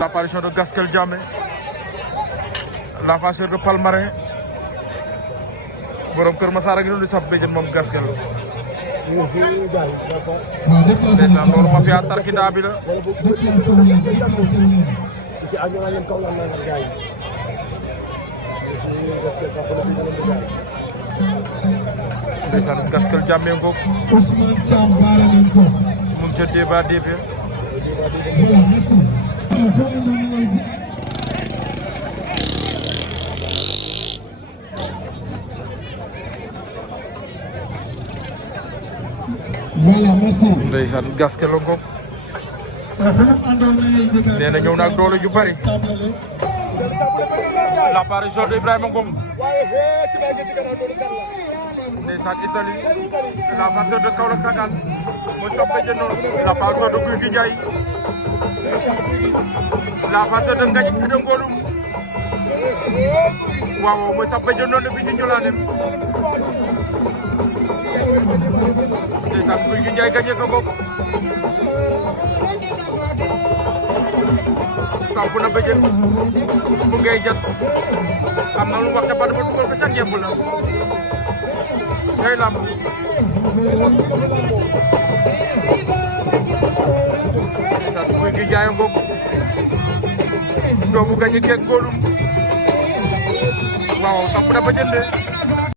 L'apparition de Gaskel Diamé, l'avanceur de Palmarin. borom Kër Massar a ngi doon di saf béjjën moom Gaskel. ndeysaan loolu mafia tarkindaa bi la. ndeysaan Gaskel Diamé ngoog. mun ca débat débat. Voilà, merci. ndeysaan Gaskel ngoog. nee na ñëw na ak doole ju bari. l'apparition de Ibrahima Ngom. ndeysaan Italie. l'avanceur de Kaolack Ndangaan. mooy soppe jëndoon. l'apparition de Guy gi Ndiaye. l'avanceur de Ngagne de Ngolum. waaw mooy soppe jëndoon bi ñu ñulaanem. ndeysaan Guy gi Ndiaye gañe ko bokk. samp na bëjën mu ngay jat am na lu wax te ba dafa dugal ko ca ngemb la ngay lamb ndeysaan Guy gi Ndiaye ngoog doomu gañe keeg góolum waaw samp na bëjën de